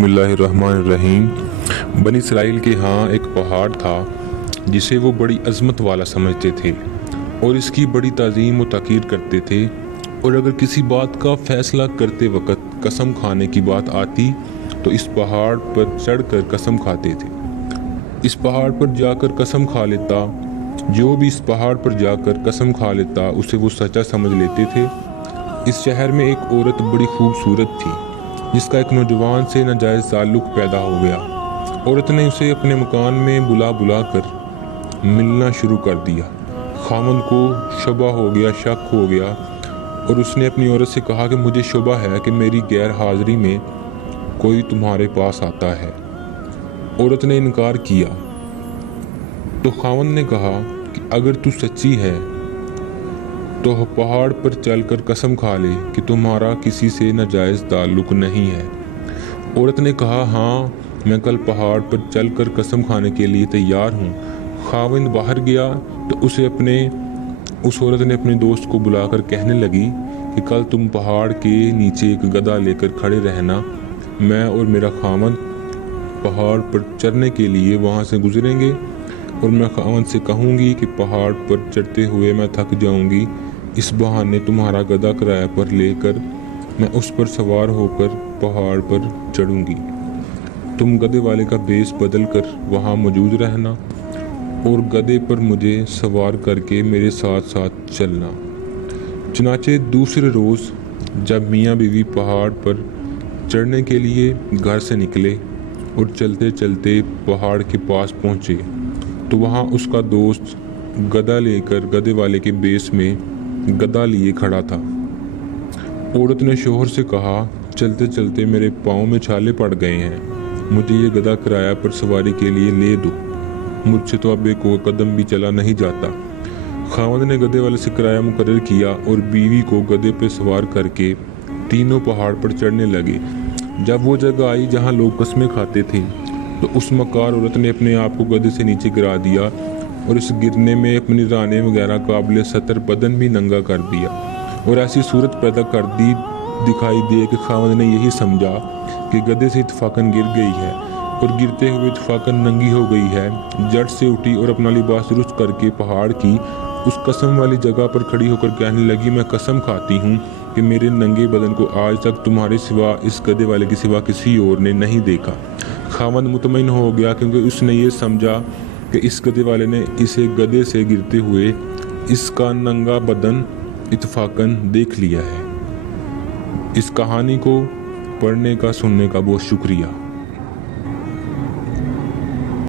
बिस्मिल्लाहिर्रहमानिर्रहीम। बनी इसराइल के यहाँ एक पहाड़ था जिसे वो बड़ी अज़मत वाला समझते थे और इसकी बड़ी ताज़ीम व तक़रीर करते थे। और अगर किसी बात का फ़ैसला करते वक़्त कसम खाने की बात आती तो इस पहाड़ पर चढ़कर कसम खाते थे। इस पहाड़ पर जाकर कसम खा लेता, जो भी इस पहाड़ पर जाकर कसम खा लेता उसे वो सच्चा समझ लेते थे। इस शहर में एक औरत बड़ी खूबसूरत थी जिसका एक नौजवान से नाजायज़ ताल्लुक़ पैदा हो गया। औरत ने उसे अपने मकान में बुला बुला कर मिलना शुरू कर दिया। खामन को शुबा हो गया, शक हो गया और उसने अपनी औरत से कहा कि मुझे शुबा है कि मेरी गैर हाज़िरी में कोई तुम्हारे पास आता है। औरत ने इनकार किया तो खामन ने कहा कि अगर तू सच्ची है तो पहाड़ पर चलकर कसम खा ले कि तुम्हारा किसी से नाजायज़ ताल्लुक़ नहीं है। औरत ने कहा हाँ, मैं कल पहाड़ पर चलकर कसम खाने के लिए तैयार हूँ। खाविंद बाहर गया तो उस औरत ने अपने दोस्त को बुलाकर कहने लगी कि कल तुम पहाड़ के नीचे एक गधा लेकर खड़े रहना, मैं और मेरा खामन पहाड़ पर चढ़ने के लिए वहाँ से गुजरेंगे और मैं खामन से कहूँगी कि पहाड़ पर चढ़ते हुए मैं थक जाऊँगी, इस बहाने तुम्हारा गधा किराए पर लेकर मैं उस पर सवार होकर पहाड़ पर चढ़ूँगी। तुम गधे वाले का भेष बदल कर वहाँ मौजूद रहना और गधे पर मुझे सवार करके मेरे साथ साथ चलना। चुनाचे दूसरे रोज़ जब मियाँ बीवी पहाड़ पर चढ़ने के लिए घर से निकले और चलते चलते पहाड़ के पास पहुँचे तो वहाँ उसका दोस्त गधा लेकर गधे वाले के भेष में गधा लिए खड़ा था। औरत ने शोहर से कहा, चलते चलते मेरे पाँव में छाले पड़ गए हैं, मुझे ये गधा किराया पर सवारी के लिए ले दो, मुझसे तो अब एक कदम भी चला नहीं जाता। खामद ने गधे वाले से किराया मुकर्रर किया और बीवी को गधे पर सवार करके तीनों पहाड़ पर चढ़ने लगे। जब वो जगह आई जहाँ लोग कस्में खाते थे तो उस मकार औरत ने अपने आप को गधे से नीचे गिरा दिया और इस गिरने में अपनी राने वगैरह काबिल सतर बदन भी नंगा कर दिया और ऐसी सूरत पैदा कर दी दिखाई दी कि खामद ने यही समझा कि गधे से इत्फाकन गिर गई है और गिरते हुए इत्फाकन नंगी हो गई है। जड़ से उठी और अपना लिबास दुरुस्त करके पहाड़ की उस कसम वाली जगह पर खड़ी होकर कहने लगी, मैं कसम खाती हूँ कि मेरे नंगे बदन को आज तक तुम्हारे सिवा इस गधे वाले के सिवा किसी और ने नहीं देखा। खामद मुतमईन हो गया क्योंकि उसने ये समझा कि इस गधे वाले ने इसे गधे से गिरते हुए इसका नंगा बदन इत्फाकन देख लिया है। इस कहानी को पढ़ने का सुनने का बहुत शुक्रिया।